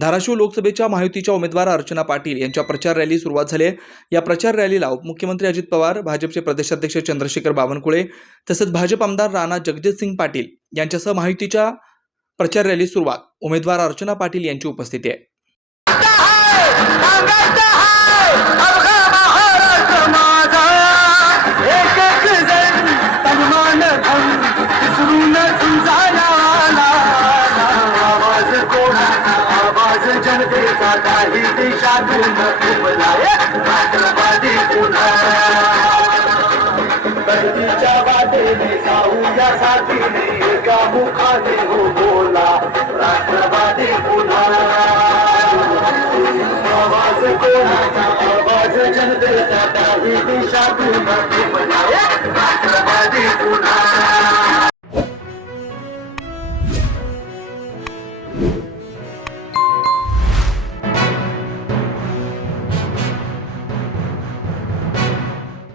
धाराशिव लोकसभेच्या महायुतीच्या उमेदवार अर्चना पाटील यांच्या प्रचार रॅली सुरुवात झाली आहे। या प्रचार रॅलीला उपमुख्यमंत्री अजित पवार, भाजपचे प्रदेशाध्यक्ष चंद्रशेखर बावनकुळे तसेच भाजप आमदार राणा जगजितसिंह पाटील यांच्यासह महायुतीच्या प्रचार रॅली सुरुवात उमेदवार अर्चना पाटील यांची उपस्थिती आहे। आवाज जनतेचा काही दिशा